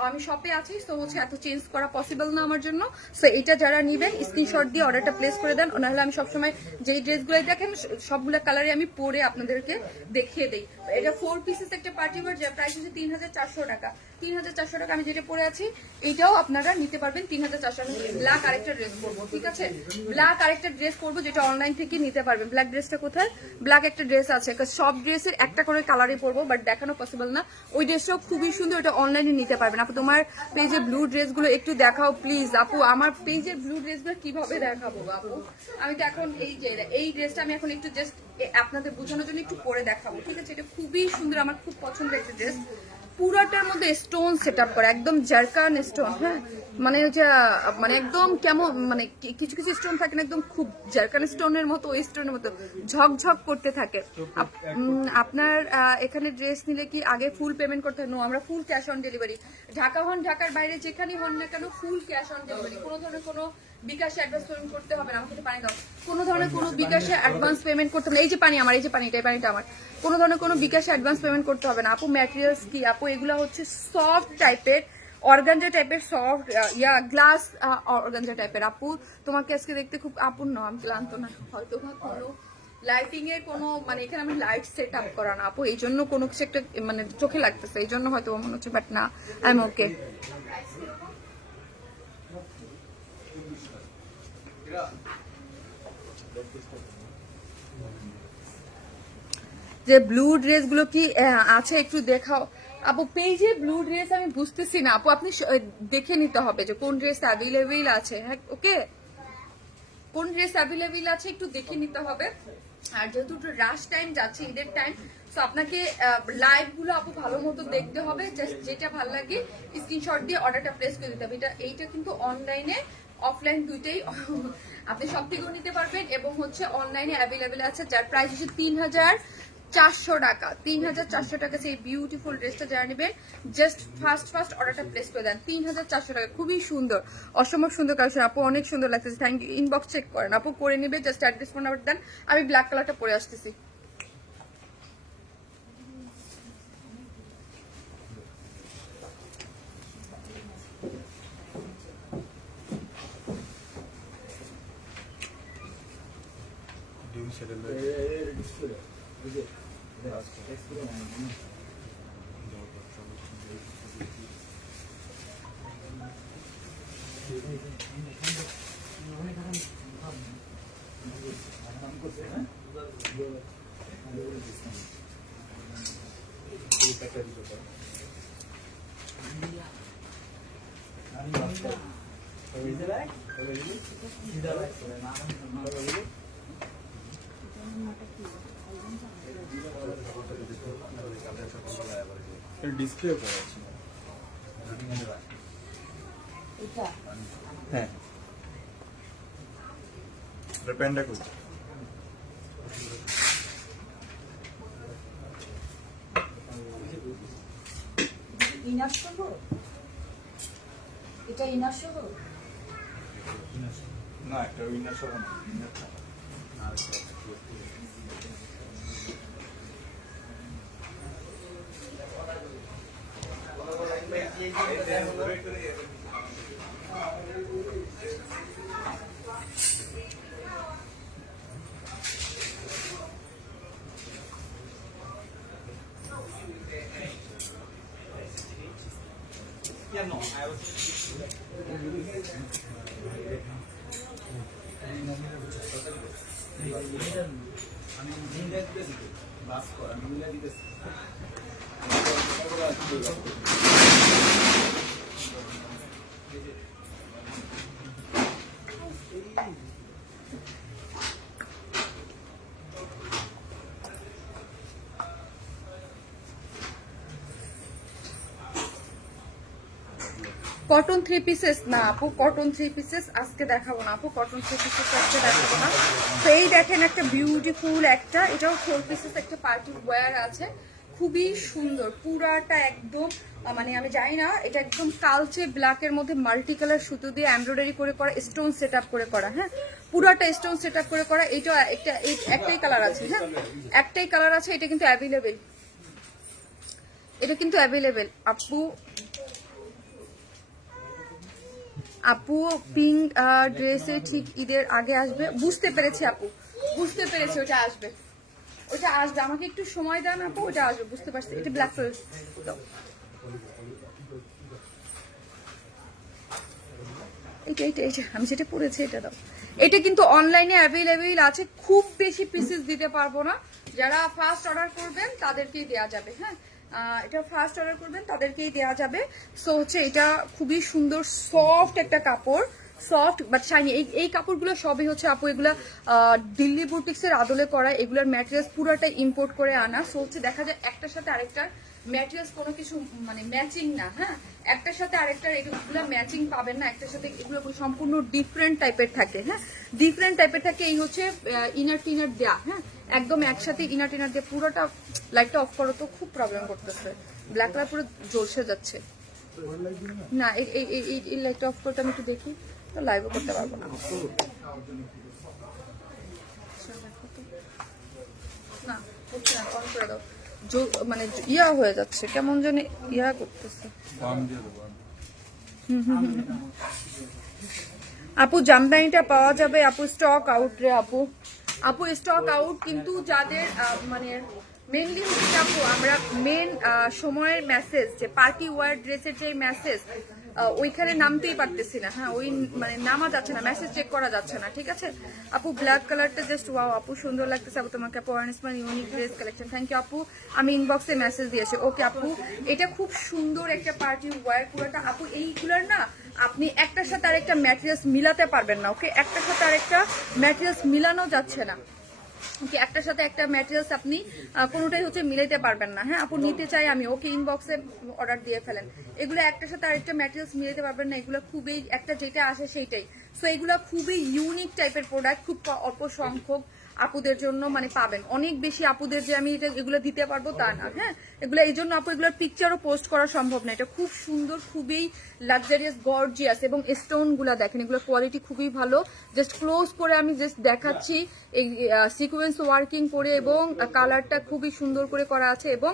আমি শপে আছি, সো হচ্ছে এত চেঞ্জ করা পসিবল না আমার জন্য। সো এটা যারা নিবেন স্ক্রিনশট দিয়ে অর্ডারটা প্লেস করে দেন, নাহলে আমি সবসময় যেই ড্রেসগুলো দেখেন সবগুলো কালারে আমি পরে আপনাদেরকে দেখিয়ে দিই। এটা 4 পিসেস একটা পার্টি ওয়্যার, যার প্রাইস হচ্ছে 3400 টাকা। 3400 টাকা আমি যেটা পরে আছি এটাও আপনারা নিতে পারবেন 3400 টাকা। ব্ল্যাক আরেকটা ড্রেস পরবো, ঠিক আছে, ব্ল্যাক আরেকটা ড্রেস পরবো যেটা অনলাইন থেকে নিতে পারবেন। ব্ল্যাক ড্রেসটা কোথায়? ব্ল্যাক একটা ড্রেস আছে, সব ড্রেসের একটা করে কালারই পরবো, বাট দেখানো পসিবল না। ওই ড্রেসটাও খুবই সুন্দর, ওটা অনলাইনে নিতে পারবেন। আপু তোমার পেজে ব্লু ড্রেসগুলো একটু দেখাও প্লিজ। আপু আমার পেজের ব্লু ড্রেসগুলো কিভাবে দেখাবো আপু? আমি তো এখন এই ড্রেসটা আমি এখন একটু জাস্ট আপনাদের বোঝানোর জন্য একটু পরে দেখাবো, ঠিক আছে। এটা খুবই সুন্দর, আমার খুব পছন্দের একটা ড্রেস। পুরাটার মধ্যে স্টোন সেট আপ করা, একদম জারকান স্টোন। হ্যাঁ, মানে ওইটা মানে একদম কেমন, মানে কিছু কিছু স্টোন থাকে না একদম খুব জারকান স্টোনের মতো, ওই স্টোনের মতো ঝকঝক করতে থাকে। আপনার এখানে ড্রেস নিলে কি আগে ফুল পেমেন্ট করতে হয়? নো, আমরা full cash on delivery. Dhaka হন, ঢাকার বাইরে যেখানেই হন না কেন, ফুল ক্যাশ অন ডেলিভারি। কোনো ধরনের কোনো বিকাশে অ্যাডভান্স পেমেন্ট করতে হবে না। আমাকে পানি দাও। কোনো ধরনের কোনো বিকাশে অ্যাডভান্স পেমেন্ট করতে হবে না। এই যে পানি আমার, এই যে পানিটা, এই পানিটা আমার। কোনো ধরনের কোনো বিকাশে অ্যাডভান্স পেমেন্ট করতে হবে না। আপু ম্যাটেরিয়ালস কি? আপু এগুলো হচ্ছে সফট টাইপের, অর্গানজা টাইপের, সফট গ্লাস অর্গানজা টাইপের। আপু তোমাকে আজকে দেখতে খুব আপূর্ণ, আমি ক্লান্ত না, হয়তো কোনো লাইটিং এর কোনো, মানে এখানে আমি লাইট সেট আপ করা না আপু, এই জন্য কোনো কিছু একটা মানে চোখে লাগতেছে, এই জন্য হয়তো মনে হচ্ছে, বাট না, আই এম ওকে। যে ব্লু ড্রেসগুলো কি আছে একটু দেখাও আপু। পেজে ব্লু ড্রেস আমি বুঝতেছি না আপু, আপনি দেখে নিতে হবে যে কোন ড্রেস অ্যাভেলেবেল আছে। হ্যাঁ, ওকে, কোন ড্রেস অ্যাভেলেবেল আছে একটু দেখে নিতে হবে। আর যেহেতু রাশ টাইম যাচ্ছে, ঈদের টাইম, তো আপনাকে লাইভ গুলো আপু ভালো মতো দেখতে হবে। জাস্ট যেটা ভালো লাগে স্ক্রিনশট দিয়ে অর্ডারটা প্লেস করে দিতে হবে। এইটা কিন্তু অনলাইনে অফলাইন দুইটাই আপনি সব থেকেও নিতে পারবেন, এবং হচ্ছে অনলাইনে অ্যাভেলেবেল আছে, যার প্রাইস হচ্ছে 3400 টাকা। 3400 টাকা সেই বিউটিফুল ড্রেসটা যারা নেবেন জাস্ট ফার্স্ট অর্ডারটা প্লেস করে দেন। 3400 টাকা, খুবই সুন্দর, অসম্ভব সুন্দর কালেকশন আপু, অনেক সুন্দর লাগতেছে। Thank you. ইনবক্স চেক করেন আপু, করে নেবে, জাস্ট অ্যাড্রেস ফোন নাম্বার দেন। আমি ব্ল্যাক কালারটা পরে আসতেছি। ডিসপ্লে করা আছে। হ্যাঁ, প্যান্ডা করছি। ইনার সহ এটা ইনার সহ না, একটা উইনার সহ না, উইনারটা Yeah, no, I was cotton 3 pieces না আপু, কটন 3 পিসেস আজকে দেখাবো না আপু, কটন 3 পিসেস আজকে দেখাবো না। তো এই দেখেন একটা বিউটিফুল একটা, এটাও 4 পিসেস একটা পার্টি ওয়্যার আছে, খুবই সুন্দর পুরাটা একদম। মানে আমি জানি না, এটা একদম কালচে ব্ল্যাকের মধ্যে মাল্টি কালার সুতো দিয়ে এমব্রয়ডারি করে করা, স্টোন সেট আপ করে করা, হ্যাঁ পুরাটা স্টোন সেট আপ করে করা। এটা একটাই কালার আছে, হ্যাঁ একটাই কালার আছে, এটা কিন্তু অ্যাভেলেবেল, এটা কিন্তু অ্যাভেলেবেল আপু। আপু পিঙ্ক ড্রেসে ঠিক ঈদের আগে আসবে, বুঝতে পেরেছি আপু, বুঝতে পেরেছি, ওটা আসবে, ওটা আসবে, আমাকে একটু সময় দেন আপু, ওটা আসবে, বুঝতে পারছি। এটা ব্ল্যাক কালার, এইটা আমি যেটা পরেছি এটা দাও। এটা কিন্তু অনলাইনে অ্যাভেলেবেল আছে, খুব বেশি পিসেস দিতে পারবো না, যারা ফার্স্ট অর্ডার করবেন তাদেরকেই দেওয়া যাবে, হ্যাঁ এটা ফার্স্ট অর্ডার করবেন তাদেরকেই দেওয়া যাবে। সো হচ্ছে এটা খুবই সুন্দর সফট একটা কাপড়, সফট বাট শাইনি। এই কাপড়গুলো সবই হচ্ছে আপু এগুলা দিল্লি বুটিক্সের আদলে করা, এগুলোর ম্যাটেরিয়ালস পুরোটাই ইম্পোর্ট করে আনা। সো হচ্ছে দেখা যায় একটার সাথে আরেকটার ম্যাটেরিয়ালস কোনো কিছু মানে ম্যাচিং না, হ্যাঁ একটার সাথে আরেকটার এগুলো ম্যাচিং পাবেন না, একটার সাথে এগুলো সম্পূর্ণ ডিফারেন্ট টাইপের থাকে, হ্যাঁ ডিফারেন্ট টাইপের থাকে। এই হচ্ছে ইনার টিনার দেয়া, হ্যাঁ একদম একসাথে ইনার টিনার দিয়ে পুরোটা। লাইটটা অফ করো তো, খুব প্রবলেম করতেছে, ব্ল্যাক কালার পুরো জলসে যাচ্ছে না। এই লাইটটা অফ করতে আমি একটু দেখি তো, লাইভও করতে পারবো না। না হচ্ছে না, অন করে দাও, মানে ইয়া হয়ে যাচ্ছে, কেমন যেন ইয়া করতেছে। আপু জামদানিটা পাওয়া যাবে আপু, স্টক আউট রে আপু, আপু স্টক আউট। কিন্তু যাদের মানে মেনলি হচ্ছে আপু আমরা মেন সময়ের মেসেজ যে পার্টি ওয়্যার ড্রেসের যে মেসেজ ওইখানে নামতেই পারতেছি না, হ্যাঁ ওই মানে নামা যাচ্ছে না, মেসেজ চেক করা যাচ্ছে না, ঠিক আছে আপু। ব্ল্যাক কালারটা জাস্ট ওয়াও আপু, সুন্দর লাগতেছে আপু তোমাকে আপু, Honest Man unique dress collection, thank you আপু। আমি ইনবক্সে মেসেজ দিয়েছি, ওকে আপু। এটা খুব সুন্দর একটা পার্টি ওয়্যার পুরোটা আপু, এইগুলার না আপনি একটার সাথে আরেকটা ম্যাটেরিয়ালস মিলাতে পারবেন না, ওকে একটার সাথে আরেকটা ম্যাটেরিয়ালস মিলানো যাচ্ছে না, ওকে একটার সাথে একটা ম্যাটেরিয়ালস আপনি কোনোটাই হচ্ছে মিলাইতে পারবেন না, হ্যাঁ আপু নিতে চাই আমি, ওকে ইনবক্সে অর্ডার দিয়ে ফেলেন। এগুলো একটার সাথে আরেকটা ম্যাটেরিয়ালস মিলাইতে পারবেন না, এগুলো খুবই একটা যেটা আসে সেইটাই। সো এগুলো খুবই ইউনিক টাইপের প্রোডাক্ট, খুব অল্প সংখ্যক আপুদের জন্য মানে পাবেন, অনেক বেশি আপুদের যে আমি এগুলো দিতে পারবো তা না, হ্যাঁ এগুলো এই জন্য আপু এগুলোর পিকচারও পোস্ট করা সম্ভব না। এটা খুব সুন্দর, খুবই লাক্সারিয়াস গর্জিয়াস, এবং স্টোন গুলা দেখেন এগুলোর কোয়ালিটি খুবই ভালো। জাস্ট ক্লোজ করে আমি জাস্ট দেখাচ্ছি, এই সিকোয়েন্স ওয়ার্কিং করে এবং কালারটা খুবই সুন্দর করে করা আছে, এবং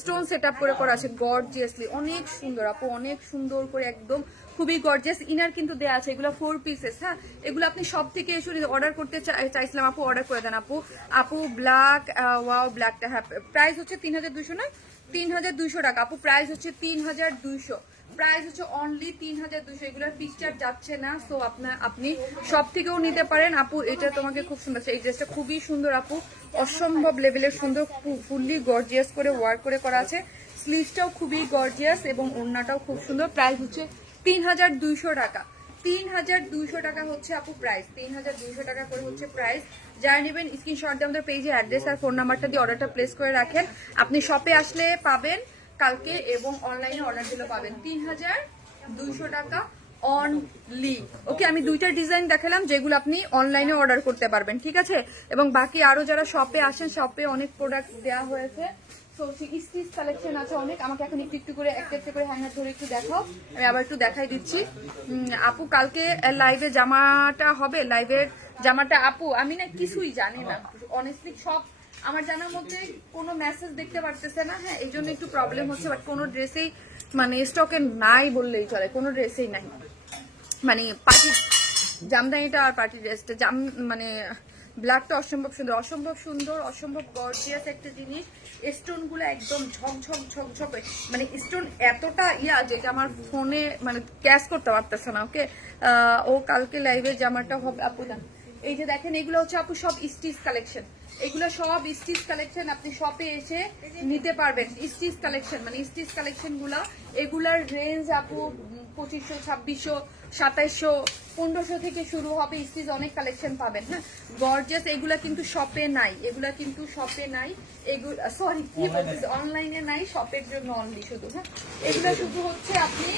স্টোন সেট আপ করে করা আছে গর্জিয়াসলি, অনেক সুন্দর আপু, অনেক সুন্দর করে একদম খুবই গর্জিয়াস। ইনার কিন্তু দেয়া আছে, এগুলো 4 পিসেস, হ্যাঁ এগুলো আপনি সব থেকে এসে অর্ডার করতে চাইছিলাম আপু, অর্ডার করে দেন আপু। আপু ব্ল্যাক ওয়াও ব্ল্যাকটা, হ্যাঁ প্রাইস হচ্ছে 3200 না 3200 টাকা আপু, প্রাইস হচ্ছে 3200, প্রাইস হচ্ছে অনলি 3200, এগুলোর পিকচার যাচ্ছে না। সো আপনি সব থেকেও নিতে পারেন আপু। এটা তোমাকে খুব সুন্দর, এই ড্রেসটা খুবই সুন্দর আপু, অসম্ভব লেভেলের সুন্দর, ফুললি গর্জিয়াস করে ওয়ার্ক করে করা আছে, স্লিভসটাও খুবই গর্জিয়াস এবং ওড়নাটাও খুব সুন্দর। প্রাইস হচ্ছে 3200 টাকা, 3200 টাকা হচ্ছে আপু প্রাইস, 3200 টাকা করে হচ্ছে প্রাইস। যারা নেবেন স্ক্রিনশট দিয়ে আমাদের পেজে অ্যাড্রেস আর ফোন নাম্বারটা দিয়ে অর্ডারটা প্লেস করে রাখেন, আপনি শপে আসলে পাবেন কালকে, এবং অনলাইনে অর্ডার দিলে পাবেন 3200 টাকা অনলি। ওকে আমি দুইটা ডিজাইন দেখালাম যেগুলো আপনি অনলাইনে অর্ডার করতে পারবেন, ঠিক আছে, এবং বাকি আরো যারা শপে আসেন, শপে অনেক প্রোডাক্ট দেওয়া হয়েছে, স্টিচ কালেকশন আছে অনেক। আমাকে এখন একটু একটু করে একটা একটা করে হ্যাঙ্গার ধরে একটু দেখাও, আমি আবার একটু দেখাই দিচ্ছি। আপু কালকে লাইভে জামাটা হবে, লাইভের জামাটা আপু আমি না কিছুই জানি না অনেস্টলি, সব আমার জানার মধ্যে কোনো মেসেজ দেখতে পারতেছে না, হ্যাঁ এই জন্য একটু প্রবলেম হচ্ছে। বাট কোনো ড্রেসেই মানে স্টকে নাই বললেই চলে, কোনো ড্রেসেই নাই, মানে পার্টি জামদানিটা আর পার্টি ড্রেসটা মানে ব্ল্যাকটা অসম্ভব সুন্দর, অসম্ভব সুন্দর, অসম্ভব গর্জিয়াস একটা জিনিস। স্টোন গুলো একদম ঝকঝক ঝকঝক, মানে স্টোন এতটা যেটা আমার ফোনে মানে ক্যাচ করতে পারতেছে না। ওকে ও কালকে লাইভে জামাটা হবে আপু, এই যে দেখেন এগুলো হচ্ছে আপু সব স্টিচ কালেকশন, এগুলো সব স্টিচ কালেকশন, আপনি শপে এসে নিতে পারবেন। স্টিচ কালেকশন মানে স্টিচ কালেকশন গুলা, এগুলার রেঞ্জ আপু 2500, 2600, 2700, 1500 থেকে শুরু হবে। স্টিচ অনেক কালেকশন পাবেন। হ্যাঁ, গর্জিয়াস এগুলা কিন্তু শপে নাই, এগুলা কিন্তু শপে নাই, এগুলো সরি কি বলতেছি, অনলাইনে নাই, শপের জন্য অনলি শুধু। হ্যাঁ, এগুলা শুধু হচ্ছে আপনি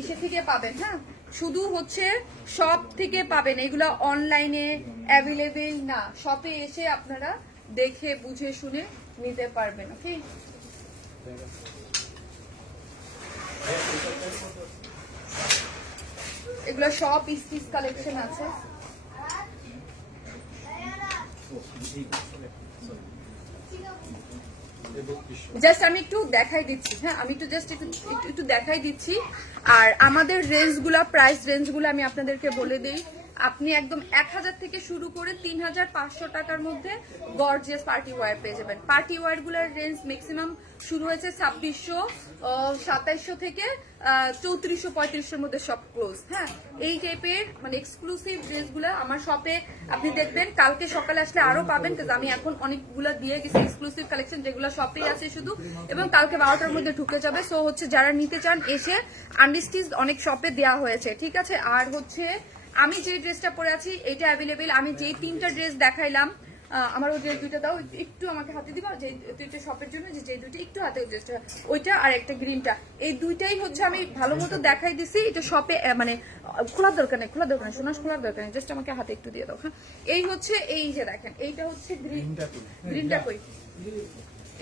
ইসে থেকে পাবেন। হ্যাঁ, শুধু হচ্ছে শপ থেকে পাবেন, এগুলা অনলাইনে অ্যাভেলেবেল না, শপে এসে আপনারা দেখে বুঝে শুনে নিতে পারবেন। ওকে, এগুলো সব স্টিচ কালেকশন আছে। জাস্ট আমি একটু দেখাই দিচ্ছি। হ্যাঁ, আমি একটু জাস্ট একটু দেখাই দিচ্ছি। আর আমাদের রেঞ্জগুলা, প্রাইস রেঞ্জগুলো আমি আপনাদেরকে বলে দিই। আপনি একদম 1000 থেকে শুরু করে 3500 টাকার মধ্যে গর্জিয়াস পার্টি ওয়্যার পেয়ে যাবেন। পার্টি ওয়্যারগুলোর রেঞ্জ ম্যাক্সিমাম শুরু হয়েছে 2600, 2700 থেকে 3400, 3500 মধ্যে সব ক্লোজ। হ্যাঁ, এই টাইপের মানে এক্সক্লুসিভ ড্রেসগুলো আমার শপে আপনি দেখবেন। কালকে সকালে আসলে আরো পাবেন, কারণ আমি এখন অনেকগুলো দিয়ে গেছি এক্সক্লুসিভ কালেকশন, যেগুলো শপেই আছে শুধু, এবং কালকে 12টার মধ্যে ঢুকে যাবে। সো হচ্ছে যারা নিতে চান এসে, আনডিস্টিচ অনেক শপে দেওয়া হয়েছে। ঠিক আছে, আর হচ্ছে আমি যে ড্রেসটা পরে আছি এটা অ্যাভেলেবেল। আমি যে 3টা ড্রেস দেখাইলাম, আমার ওই ড্রেস দুইটা দাও, একটু আমাকে হাতে দিবা, যে 3টা শপের জন্য যে দুইটা একটু হাতে, ড্রেসটা ওইটা আর একটা গ্রিনটা, এই দুইটাই হচ্ছে আমি ভালো মতো দেখাই দিছি। এটা শপে মানে খোলার দরকার নেই, খোলার দরকার নেই, সোনাস খোলার দরকার নেই, জাস্ট আমাকে হাতে একটু দিয়ে দাও। হ্যাঁ, এই হচ্ছে, এই যে দেখেন এইটা হচ্ছে গ্রিনটা কই,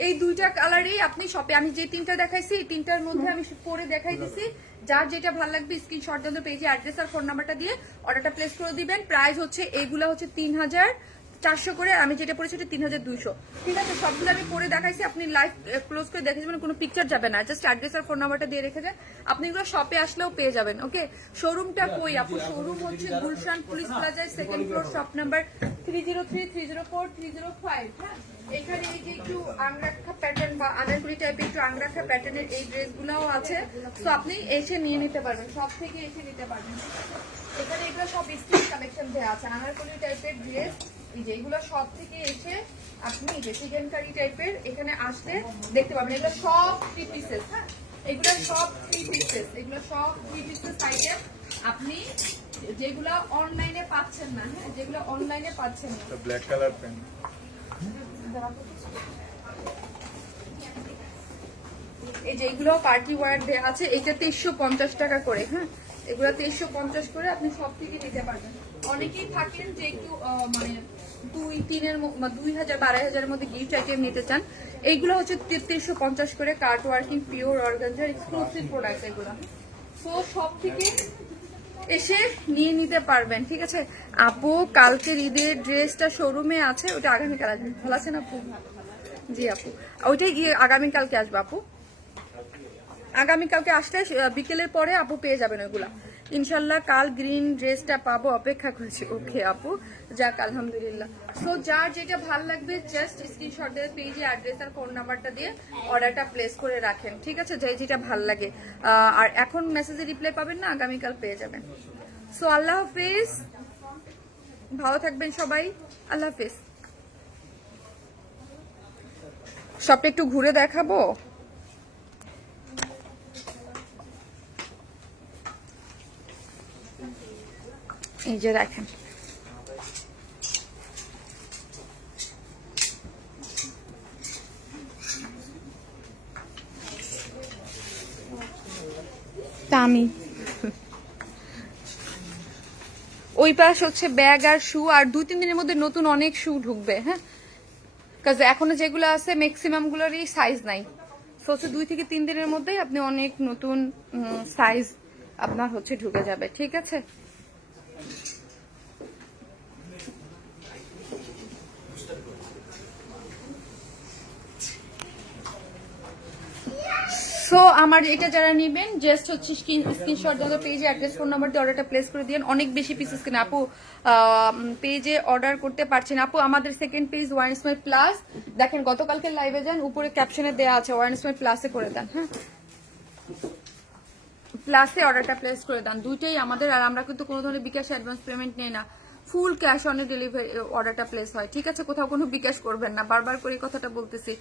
এই দুইটা কালারই আপনি শপে, আমি যে 3টা দেখাইছি এই 3টার মধ্যে আমি পরে দেখাই দিছি। যার যেটা ভালো লাগবে স্ক্রিনশট দিয়ে পেজে অ্যাড্রেস আর ফোন নাম্বারটা দিয়ে অর্ডারটা প্লেস করে দিবেন। প্রাইস হচ্ছে এগুলা হচ্ছে 3400 করে, আমি যেটা পড়েছি ওটা 3200। ঠিক আছে, সবগুলো আমি পরে দেখাইছি, আপনি লাইভ ক্লোজ করে দেখে যাবেন, কোনো পিকচার যাবে না, জাস্ট অ্যাড্রেস আর ফোন নাম্বারটা দিয়ে রেখে যান, আপনি এগুলো শপে আসলেও পেয়ে যাবেন। ওকে, শোরুমটা কই আপু? শোরুম হচ্ছে গুলশান পুলিশ প্লাজায় 2nd ফ্লোর, শপ নাম্বার 303, 304, 305। হ্যাঁ, এখানে এই যে একটু আংরাখা প্যাটার্ন বা আনারকলি টাইপের একটু আংরাখা প্যাটার্নের এই ড্রেসগুলোও আছে। তো আপনি এসে নিয়ে নিতে পারবেন, সব থেকে এসে নিতে পারবেন। এখানে এগুলো সব স্টিচ কালেকশন দেওয়া আছে, আনারকলি টাইপের ড্রেস, এই যে এগুলো সব থেকে এসে আপনি যে চিকেন কারি টাইপের এখানে আসলে দেখতে পাবেন। এগুলো সব 3 পিসেস। হ্যাঁ, এগুলো সব 3 পিসেস, এগুলো সব 3 পিসেস আইটেম, আপনি যেগুলো অনলাইনে পাচ্ছেন না। হ্যাঁ, যেগুলো অনলাইনে পাচ্ছেন না। ব্ল্যাক কালার পেন, এই যে এগুলো পার্টি ওয়্যার দেওয়া আছে, এটা 2350 টাকা করে। হ্যাঁ, এগুলো 2350 করে, আপনি সব থেকে নিতে পারবেন। অনেকেই থাকেন যে একটু মানে 2-3 2000, 2500 মধ্যে গিফট আইটেম নিতে চান, এইগুলো হচ্ছে 3350 করে, cart working pure organza exclusive product এগুলো। সো সব থেকে এসে নিয়ে নিতে পারবেন। ঠিক আছে আপু, কালকের ঈদের ড্রেসটা শোরুমে আছে, ওটা আগামীকাল আসবে। ভালো আছেন আপু? জি আপু, ওইটাই গিয়ে আগামীকালকে আসবে আপু। আগামীকালকে আসলে বিকেলের পরে আপু পেয়ে যাবেন ওইগুলা ইনশাল্লাহ। কাল গ্রিন ড্রেসটা পাবো, অপেক্ষা করছি। ওকে আপু, যাক আলহামদুলিল্লাহ। সো যার যেটা ভালো লাগবে জাস্ট স্ক্রিনশট দিয়ে পেজে অ্যাড্রেস আর ফোন নাম্বারটা দিয়ে অর্ডারটা প্লেস করে রাখেন। ঠিক আছে, যাই যেটা ভালো লাগে। আর এখন মেসেজে রিপ্লাই পাবেন না, আগামীকাল পেয়ে যাবেন। সো আল্লাহ হাফেজ, ভালো থাকবেন সবাই, আল্লাহ হাফেজ। শপটা একটু ঘুরে দেখাবো। এই যে দেখেন, দামি ওই পাশ হচ্ছে ব্যাগ আর শু, আর 2-3 দিনের মধ্যে নতুন অনেক শু ঢুকবে। হ্যাঁ, কাজ এখনো যেগুলো আছে ম্যাক্সিমাম গুলোরই সাইজ নাই। সো হচ্ছে 2 থেকে 3 দিনের মধ্যেই আপনি অনেক নতুন সাইজ আপনার হচ্ছে ঢুকে যাবে। ঠিক আছে, সো আমার এটা যারা নেবেন জাস্ট হচ্ছে স্ক্রিনশট দিয়ে পেজে অ্যাড্রেস ফোন নাম্বার দিয়ে অর্ডারটা প্লেস করে দিন। অনেক বেশি পিসেস কিনে আপু পেজে অর্ডার করতে পারছেন। আপু আমাদের second page one smile plus, দেখেন গতকালকে লাইভে যান, উপরে ক্যাপশনে দেওয়া আছে ওয়ান স্মাইল প্লাসে করে দেন। হ্যাঁ, প্লাসে অর্ডারটা প্লেস করে দেন, দুইটাই আমাদের। আর আমরা কিন্তু কোনো ধরনের বিকাশ অ্যাডভান্স পেমেন্ট নেই না, ফুল ক্যাশ অন ডেলিভারি অর্ডারটা প্লেস হয়, ঠিক আছে? কোথাও কোনো বিকাশ করবেন না, বারবার করে এই কথাটা বলতেছি।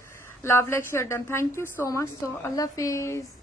Love like share done, thank you so much. So আল্লাহ হাফিজ।